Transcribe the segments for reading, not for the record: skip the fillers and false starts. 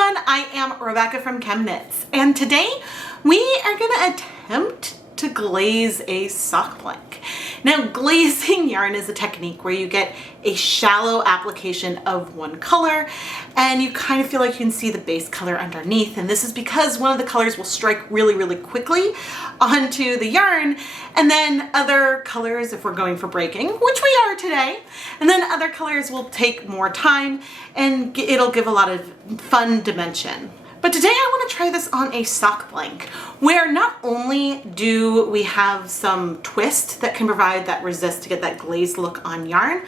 everyone, I am Rebecca from ChemKnits, and today we are going to attempt to glaze a sock blank. Now, glazing yarn is a technique where you get a shallow application of one color and you kind of feel like you can see the base color underneath, and this is because one of the colors will strike really quickly onto the yarn, and then other colors, if we're going for breaking, which we are today, and then other colors will take more time and it'll give a lot of fun dimension. But today I want to try this on a sock blank, where not only do we have some twist that can provide that resist to get that glazed look on yarn,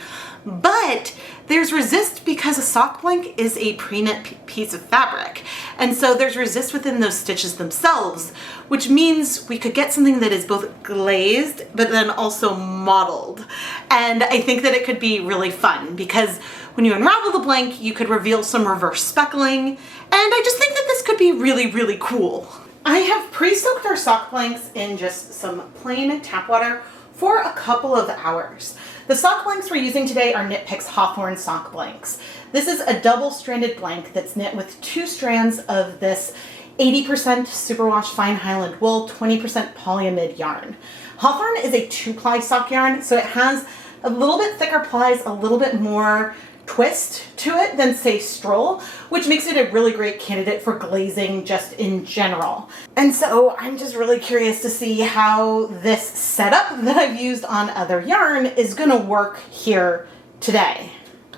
but there's resist because a sock blank is a pre-knit piece of fabric. And so there's resist within those stitches themselves, which means we could get something that is both glazed, but then also mottled. And I think that it could be really fun because when you unravel the blank, you could reveal some reverse speckling. And I just think that this could be really cool. I have pre-soaked our sock blanks in just some plain tap water for a couple of hours. The sock blanks we're using today are Knit Picks Hawthorne sock blanks. This is a double-stranded blank that's knit with 2 strands of this 80% superwash fine Highland wool, 20% polyamide yarn. Hawthorne is a 2-ply sock yarn, so it has a little bit thicker plies, a little bit more twist to it than, say, Stroll, which makes it a really great candidate for glazing just in general. And so I'm just really curious to see how this setup that I've used on other yarn is gonna work here today.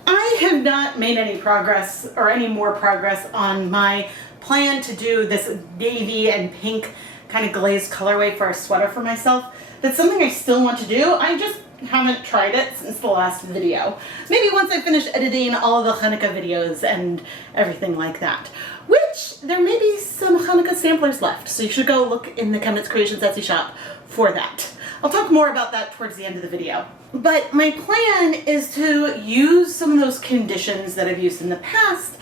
I have not made any progress or any more progress on my plan to do this navy and pink kind of glazed colorway for a sweater for myself. That's something I still want to do. I just haven't tried it since the last video. Maybe once I finish editing all of the Hanukkah videos and everything like that. Which, there may be some Hanukkah samplers left, so you should go look in the ChemKnits Creations Etsy shop for that. I'll talk more about that towards the end of the video. But my plan is to use some of those conditions that I've used in the past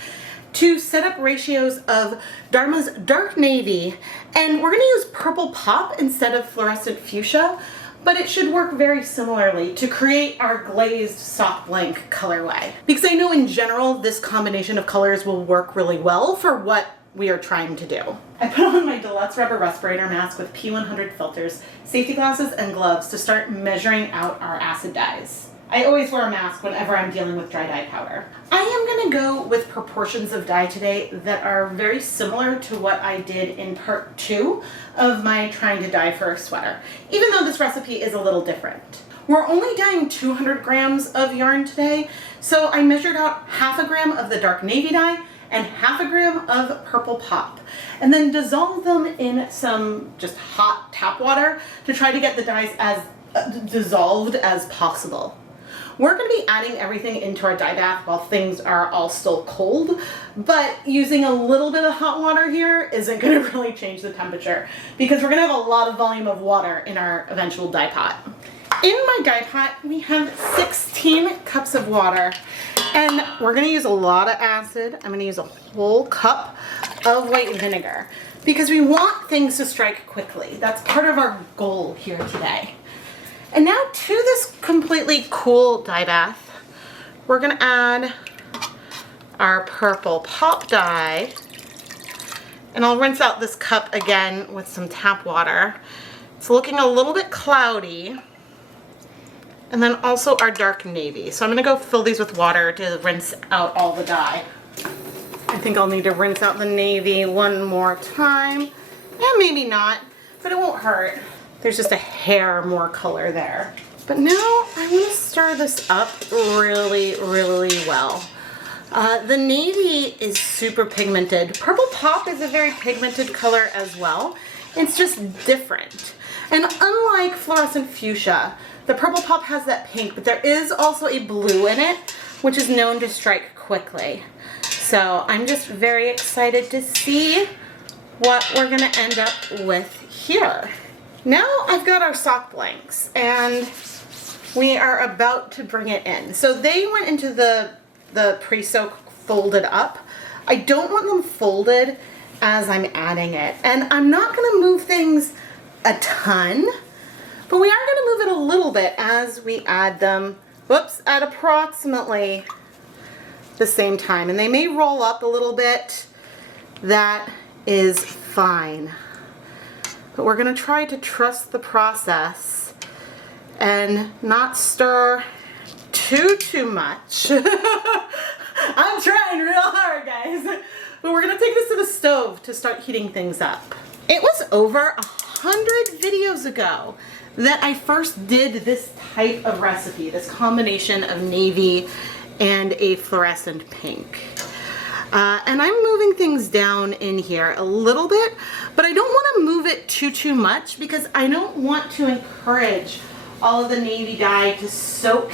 to set up ratios of DHarma's dark navy, and we're gonna use purple pop instead of fluorescent fuchsia, but it should work very similarly to create our glazed sock blank colorway. Because I know in general this combination of colors will work really well for what we are trying to do. I put on my Deluxe rubber respirator mask with P100 filters, safety glasses, and gloves to start measuring out our acid dyes. I always wear a mask whenever I'm dealing with dry dye powder. I am gonna go with proportions of dye today that are very similar to what I did in part 2 of my trying to dye for a sweater, even though this recipe is a little different. We're only dyeing 200 grams of yarn today, so I measured out ½ a gram of the dark navy dye and ½ a gram of purple pop, and then dissolve them in some just hot tap water to try to get the dyes as dissolved as possible. We're going to be adding everything into our dye bath while things are all still cold, but using a little bit of hot water here isn't going to really change the temperature because we're going to have a lot of volume of water in our eventual dye pot. In my dye pot, we have 16 cups of water, and we're going to use a lot of acid. I'm going to use a whole cup of white vinegar because we want things to strike quickly. That's part of our goal here today. And now to this completely cool dye bath, we're gonna add our purple pop dye, and I'll rinse out this cup again with some tap water. It's looking a little bit cloudy. And then also our dark navy. So I'm gonna go fill these with water to rinse out all the dye. I think I'll need to rinse out the navy one more time. Yeah, maybe not, but it won't hurt. There's just a hair more color there. But now I'm gonna stir this up really well. The navy is super pigmented. Purple pop is a very pigmented color as well. It's just different. And unlike fluorescent fuchsia, the purple pop has that pink, but there is also a blue in it, which is known to strike quickly. So I'm just very excited to see what we're gonna end up with here. Now I've got our sock blanks and we are about to bring it in. So they went into the pre-soak folded up. I don't want them folded as I'm adding it. And I'm not gonna move things a ton, but we are gonna move it a little bit as we add them, at approximately the same time. And they may roll up a little bit that is fine. But we're gonna try to trust the process and not stir too much. I'm trying real hard, guys. But we're gonna take this to the stove to start heating things up. It was over 100 videos ago that I first did this type of recipe, this combination of navy and a fluorescent pink. And I'm moving things down in here a little bit, but I don't want to move it too much because I don't want to encourage all of the navy dye to soak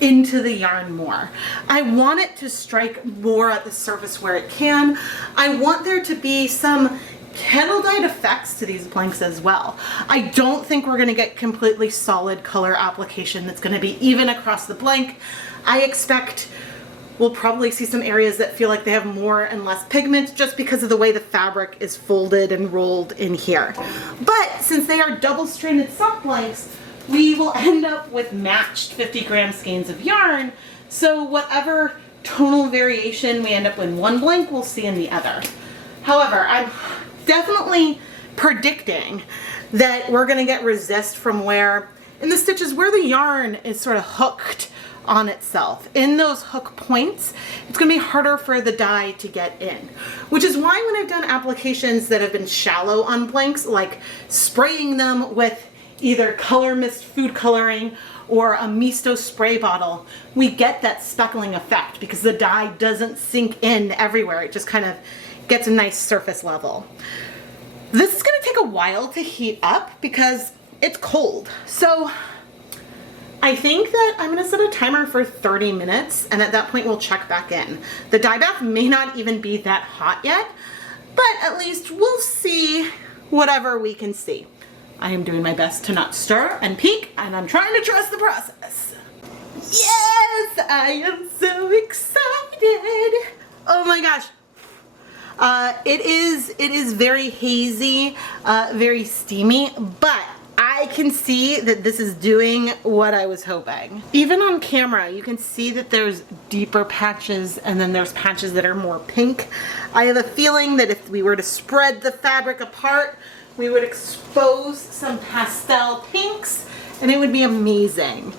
into the yarn more. I want it to strike more at the surface where it can. I want there to be some kettle dyed effects to these blanks as well. I don't think we're going to get completely solid color application that's going to be even across the blank. I expect we'll probably see some areas that feel like they have more and less pigment just because of the way the fabric is folded and rolled in here. But since they are double-stranded sock blanks, we will end up with matched 50-gram skeins of yarn, so whatever tonal variation we end up in one blank, we'll see in the other. However, I'm definitely predicting that we're going to get resist from where, in the stitches where the yarn is sort of hooked on itself. In those hook points, it's going to be harder for the dye to get in, which is why when I've done applications that have been shallow on blanks, like spraying them with either color mist food coloring or a misto spray bottle, we get that speckling effect because the dye doesn't sink in everywhere. It just kind of gets a nice surface level. This is going to take a while to heat up because it's cold. So I think that I'm going to set a timer for 30 minutes and at that point we'll check back in. The dye bath may not even be that hot yet, but at least we'll see whatever we can see. I am doing my best to not stir and peek, and I'm trying to trust the process. Yes! I am so excited! Oh my gosh. It is very hazy, very steamy, but I can see that this is doing what I was hoping. Even on camera, you can see that there's deeper patches and then there's patches that are more pink. I have a feeling that if we were to spread the fabric apart, we would expose some pastel pinks and it would be amazing.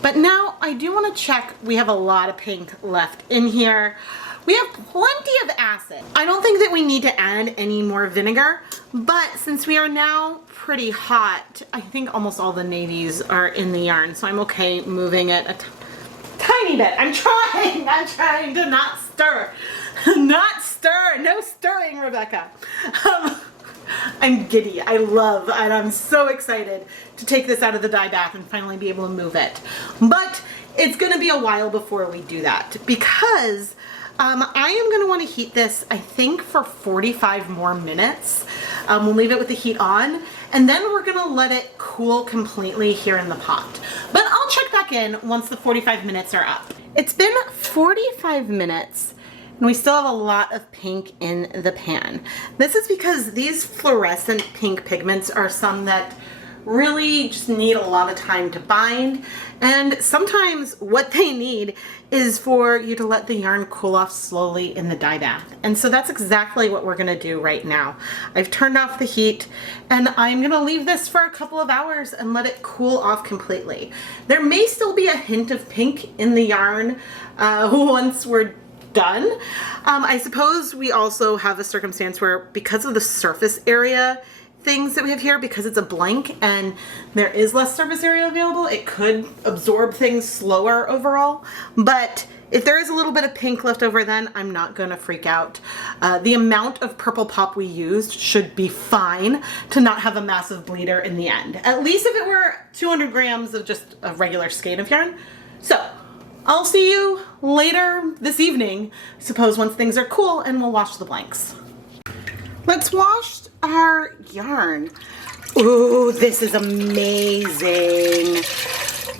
But now I do want to check. We have a lot of pink left in here. We have plenty of acid. I don't think that we need to add any more vinegar, but since we are now pretty hot, I think almost all the navies are in the yarn, so I'm okay moving it a tiny bit. I'm trying to not stir. Not stir, no stirring, Rebecca. I'm giddy, and I'm so excited to take this out of the dye bath and finally be able to move it. But it's gonna be a while before we do that because I am going to want to heat this, I think, for 45 more minutes. We'll leave it with the heat on, and then we're going to let it cool completely here in the pot. But I'll check back in once the 45 minutes are up. It's been 45 minutes, and we still have a lot of pink in the pan. This is because these fluorescent pink pigments are some that really just need a lot of time to bind, and sometimes what they need is for you to let the yarn cool off slowly in the dye bath. And so that's exactly what we're gonna do right now. I've turned off the heat and I'm gonna leave this for a couple of hours and let it cool off completely. There may still be a hint of pink in the yarn once we're done. I suppose we also have a circumstance where, because of the surface area things that we have here, because it's a blank and there is less surface area available, it could absorb things slower overall. But if there is a little bit of pink left over, then I'm not gonna freak out. The amount of purple pop we used should be fine to not have a massive bleeder in the end. At least if it were 200 grams of just a regular skein of yarn. So I'll see you later this evening, I suppose, once things are cool, and we'll wash the blanks. Let's wash our yarn. Ooh, this is amazing.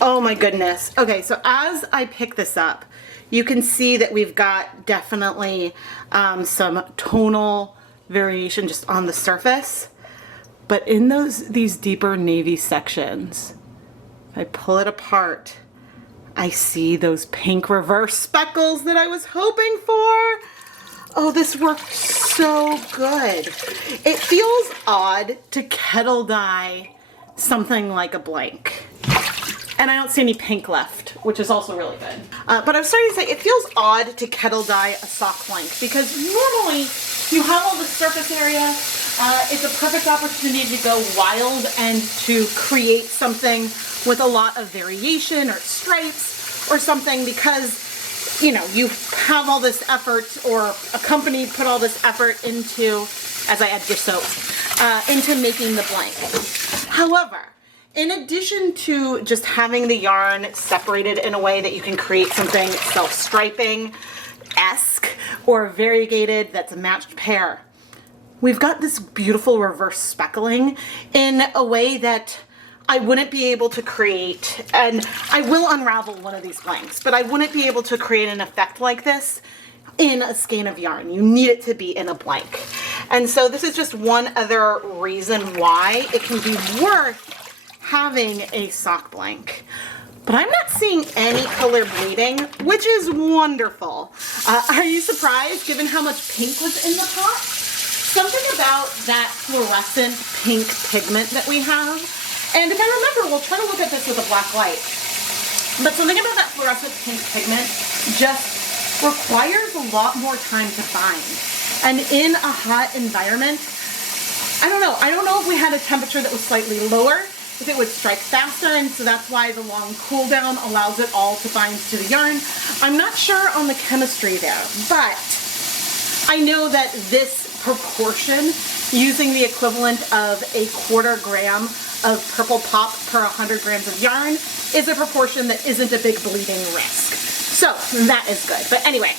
Oh my goodness. Okay, so as I pick this up, you can see that we've got definitely some tonal variation just on the surface. But in these deeper navy sections, if I pull it apart, I see those pink reverse speckles that I was hoping for. Oh, this worked so so good. It feels odd to kettle dye something like a blank. And I don't see any pink left, which is also really good. But I was starting to say, it feels odd to kettle dye a sock blank because normally you have all the surface area. It's a perfect opportunity to go wild and to create something with a lot of variation or stripes or something because, you know, you have all this effort, or a company put all this effort into, as I add dish soap, into making the blank. However, in addition to just having the yarn separated in a way that you can create something self-striping-esque or variegated that's a matched pair, we've got this beautiful reverse speckling in a way that I wouldn't be able to create, and I will unravel one of these blanks, but I wouldn't be able to create an effect like this in a skein of yarn. You need it to be in a blank. And so this is just one other reason why it can be worth having a sock blank. But I'm not seeing any color bleeding, which is wonderful. Are you surprised given how much pink was in the pot? Something about that fluorescent pink pigment that we have. And if I remember, we'll try to look at this with a black light. But something about that fluorescent pink pigment just requires a lot more time to find. And in a hot environment, I don't know if we had a temperature that was slightly lower, if it would strike faster, and so that's why the long cool down allows it all to bind to the yarn. I'm not sure on the chemistry there, but I know that this proportion, using the equivalent of 1/4 gram of purple pop per 100 grams of yarn, is a proportion that isn't a big bleeding risk. So that is good. But anyway,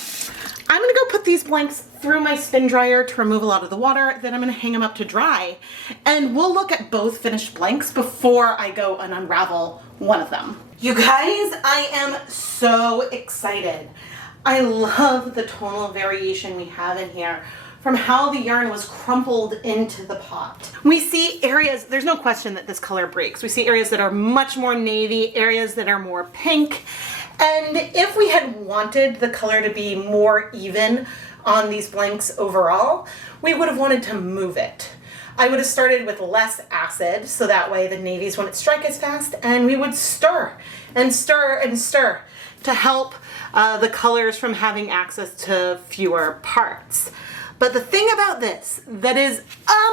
I'm gonna go put these blanks through my spin dryer to remove a lot of the water, then I'm gonna hang them up to dry, and we'll look at both finished blanks before I go and unravel one of them. You guys, I am so excited. I love the tonal variation we have in here from how the yarn was crumpled into the pot. We see areas, there's no question that this color breaks. We see areas that are much more navy, areas that are more pink, and if we had wanted the color to be more even on these blanks overall, we would have wanted to move it. I would have started with less acid, so that way the navies wouldn't strike as fast, and we would stir and stir and stir to help the colors from having access to fewer parts. But the thing about this that is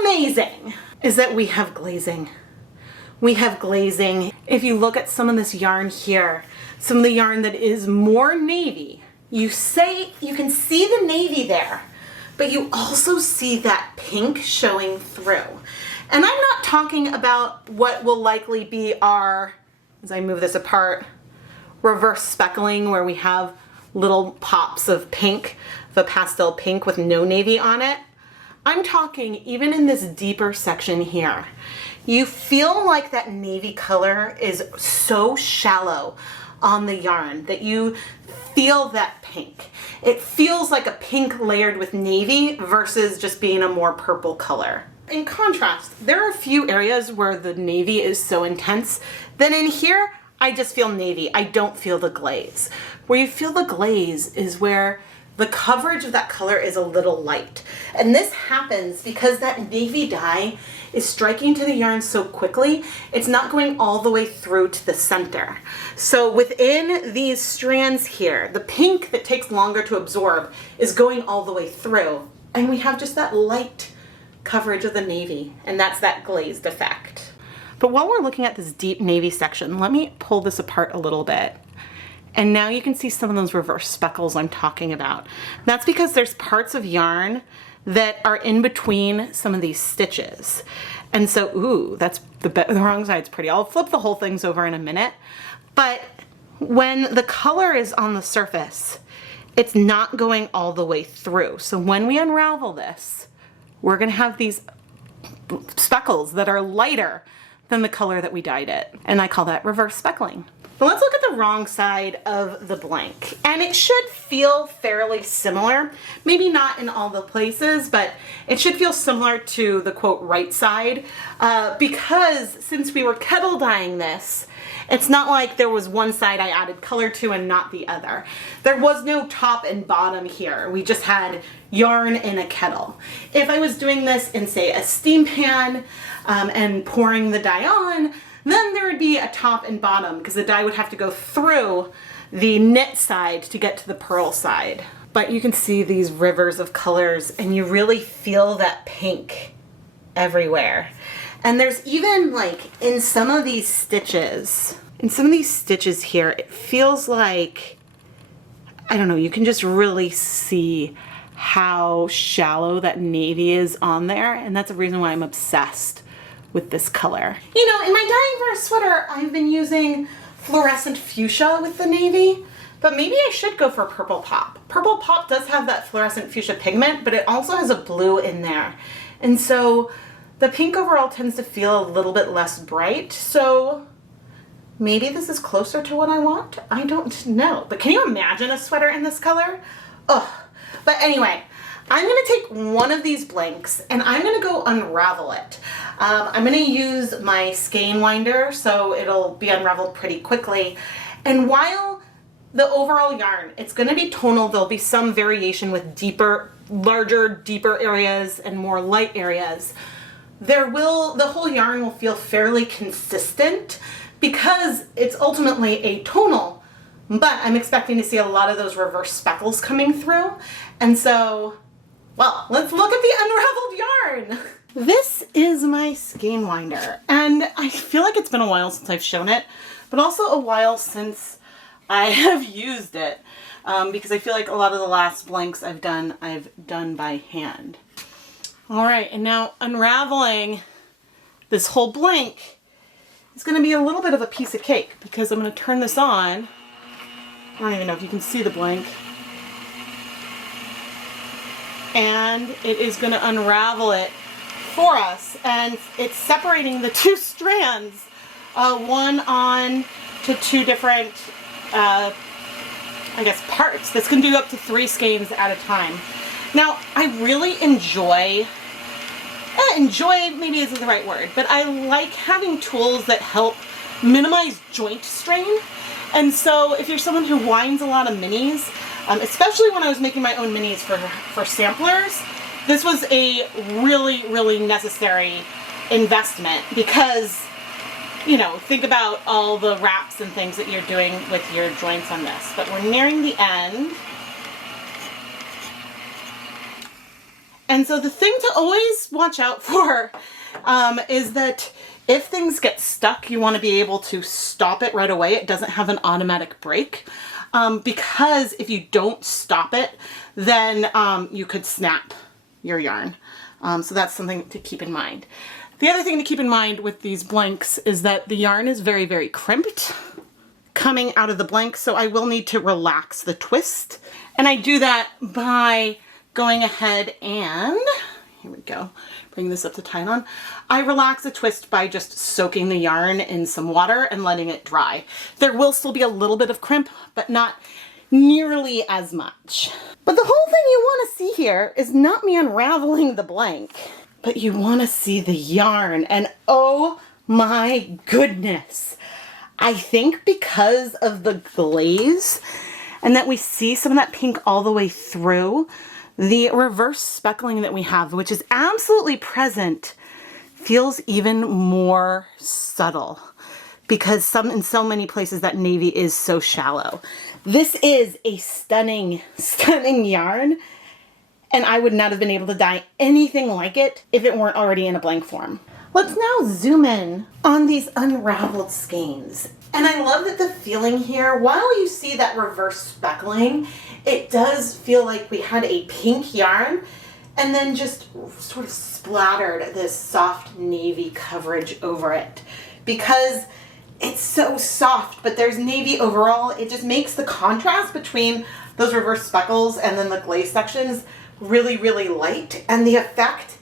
amazing is that we have glazing. We have glazing. If you look at some of this yarn here, some of the yarn that is more navy, you can see the navy there, but you also see that pink showing through. And I'm not talking about what will likely be our, as I move this apart, reverse speckling where we have little pops of pink, the pastel pink with no navy on it. I'm talking even in this deeper section here. You feel like that navy color is so shallow on the yarn that you feel that pink. It feels like a pink layered with navy versus just being a more purple color. In contrast, there are a few areas where the navy is so intense that in here, I just feel navy. I don't feel the glaze. Where you feel the glaze is where the coverage of that color is a little light. And this happens because that navy dye is striking to the yarn so quickly, it's not going all the way through to the center. So within these strands here, the pink that takes longer to absorb is going all the way through. And we have just that light coverage of the navy, and that's that glazed effect. But while we're looking at this deep navy section, let me pull this apart a little bit. And now you can see some of those reverse speckles I'm talking about. That's because there's parts of yarn that are in between some of these stitches. And so, ooh, that's the wrong side's pretty. I'll flip the whole things over in a minute. But when the color is on the surface, it's not going all the way through. So when we unravel this, we're gonna have these speckles that are lighter than the color that we dyed it. And I call that reverse speckling. But let's look at the wrong side of the blank. And it should feel fairly similar. Maybe not in all the places, but it should feel similar to the quote right side because since we were kettle dyeing this It's not like there was one side I added color to and not the other. There was no top and bottom here. We just had yarn in a kettle. If I was doing this in, say, a steam pan and pouring the dye on, then there would be a top and bottom because the dye would have to go through the knit side to get to the purl side. But you can see these rivers of colors and you really feel that pink everywhere. And there's even like in some of these stitches here, it feels like, I don't know, you can just really see how shallow that navy is on there. And that's a reason why I'm obsessed with this color. You know, in my dyeing for a sweater, I've been using fluorescent fuchsia with the navy, but maybe I should go for purple pop. Purple pop does have that fluorescent fuchsia pigment, but it also has a blue in there. And so the pink overall tends to feel a little bit less bright. So maybe this is closer to what I want. I don't know, but can you imagine a sweater in this color? Ugh. But anyway, I'm gonna take one of these blanks and I'm gonna go unravel it. I'm gonna use my skein winder so it'll be unraveled pretty quickly. And while the overall yarn, it's gonna be tonal, there'll be some variation with deeper, larger, deeper areas and more light areas. The whole yarn will feel fairly consistent because it's ultimately a tonal, but I'm expecting to see a lot of those reverse speckles coming through. And so, well, let's look at the unraveled yarn. This is my skein winder, and I feel like it's been a while since I've shown it, but also a while since I have used it, because I feel like a lot of the last blanks I've done by hand. All right, and now unraveling this whole blank is going to be a little bit of a piece of cake because I'm going to turn this on. I don't even know if you can see the blank. And it is going to unravel it for us, and it's separating the two strands, one on to two different, I guess, parts. This can do up to 3 skeins at a time. Now, I really enjoy maybe isn't the right word, but I like having tools that help minimize joint strain. And so if you're someone who winds a lot of minis, especially when I was making my own minis for samplers, this was a really, really necessary investment because, you know, think about all the wraps and things that you're doing with your joints on this. But we're nearing the end. And so the thing to always watch out for is that if things get stuck, you want to be able to stop it right away. It doesn't have an automatic break. Because if you don't stop it, then you could snap your yarn. So that's something to keep in mind. The other thing to keep in mind with these blanks is that the yarn is very, very crimped coming out of the blank, so I will need to relax the twist. And I do that by going ahead and, here we go, bring this up to tie on. I relax the twist by just soaking the yarn in some water and letting it dry. There will still be a little bit of crimp, but not nearly as much. But the whole thing you want to see here is not me unraveling the blank, but you want to see the yarn. And oh my goodness, I think because of the glaze and that we see some of that pink all the way through, the reverse speckling that we have, which is absolutely present, feels even more subtle because in so many places that navy is so shallow. This is a stunning, stunning yarn, and I would not have been able to dye anything like it if it weren't already in a blank form. Let's now zoom in on these unraveled skeins. And I love that the feeling here, while you see that reverse speckling, it does feel like we had a pink yarn and then just sort of splattered this soft navy coverage over it. Because it's so soft, but there's navy overall, it just makes the contrast between those reverse speckles and then the glaze sections really, really light. And the effect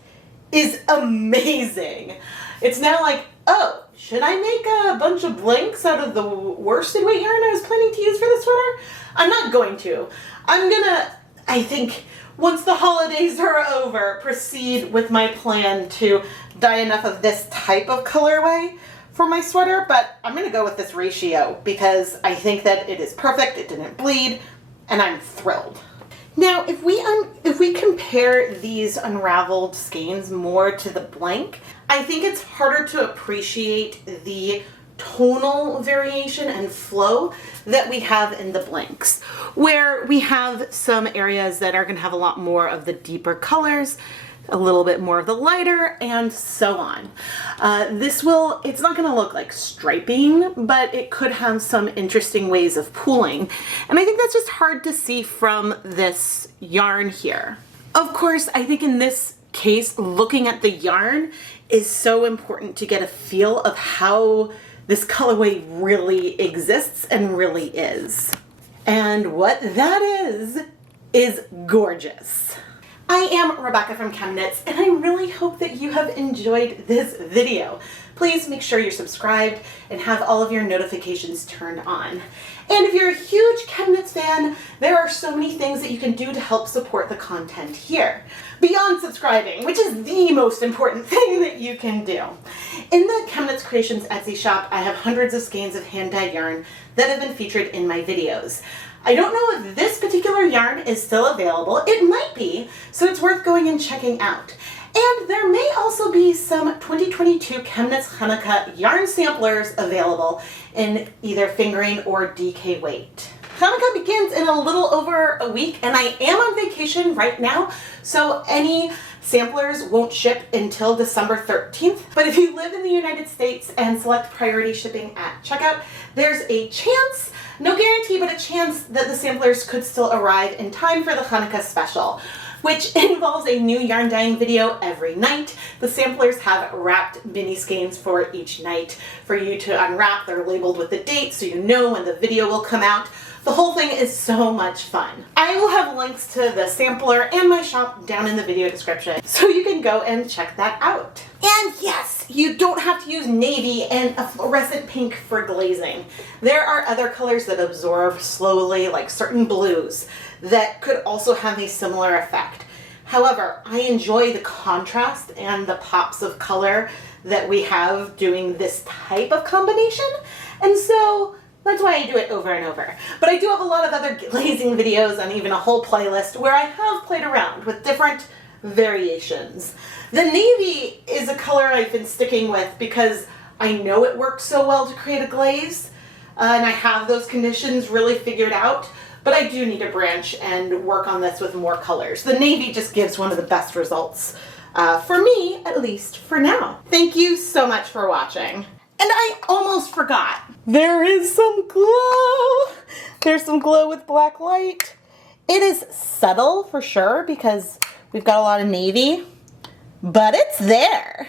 is amazing. It's now like, oh, should I make a bunch of blanks out of the worsted weight yarn I was planning to use for the sweater? I'm not going to. I'm gonna, I think, once the holidays are over, proceed with my plan to dye enough of this type of colorway for my sweater, but I'm gonna go with this ratio because I think that it is perfect, it didn't bleed, and I'm thrilled. Now, if we compare these unraveled skeins more to the blank, I think it's harder to appreciate the tonal variation and flow that we have in the blanks, where we have some areas that are going to have a lot more of the deeper colors, a little bit more of the lighter, and so on. It's not going to look like striping, but it could have some interesting ways of pooling. And I think that's just hard to see from this yarn here. Of course, I think in this case, looking at the yarn is so important to get a feel of how this colorway really exists and really is. And what that is gorgeous. I am Rebecca from ChemKnits, and I really hope that you have enjoyed this video. Please make sure you're subscribed and have all of your notifications turned on. And if you're a huge ChemKnits fan, there are so many things that you can do to help support the content here. Beyond subscribing, which is the most important thing that you can do. In the ChemKnits Creations Etsy shop, I have hundreds of skeins of hand-dyed yarn that have been featured in my videos. I don't know if this particular yarn is still available. It might be, so it's worth going and checking out. And there may also be some 2022 ChemKnits Hanukkah yarn samplers available in either fingering or DK weight. Hanukkah begins in a little over a week, and I am on vacation right now, so any samplers won't ship until December 13th. But if you live in the United States and select priority shipping at checkout, there's a chance, no guarantee, but a chance that the samplers could still arrive in time for the Hanukkah special, which involves a new yarn dyeing video every night. The samplers have wrapped mini skeins for each night for you to unwrap. They're labeled with the date so you know when the video will come out. The whole thing is so much fun. I will have links to the sampler and my shop down in the video description, so you can go and check that out. And yes, you don't have to use navy and a fluorescent pink for glazing. There are other colors that absorb slowly, like certain blues, that could also have a similar effect. However, I enjoy the contrast and the pops of color that we have doing this type of combination, and so that's why I do it over and over. But I do have a lot of other glazing videos and even a whole playlist where I have played around with different variations. The navy is a color I've been sticking with because I know it works so well to create a glaze, and I have those conditions really figured out, but I do need to branch and work on this with more colors. The navy just gives one of the best results, for me, at least for now. Thank you so much for watching. And I almost forgot. There is some glow. There's some glow with black light. It is subtle for sure because we've got a lot of navy, but it's there.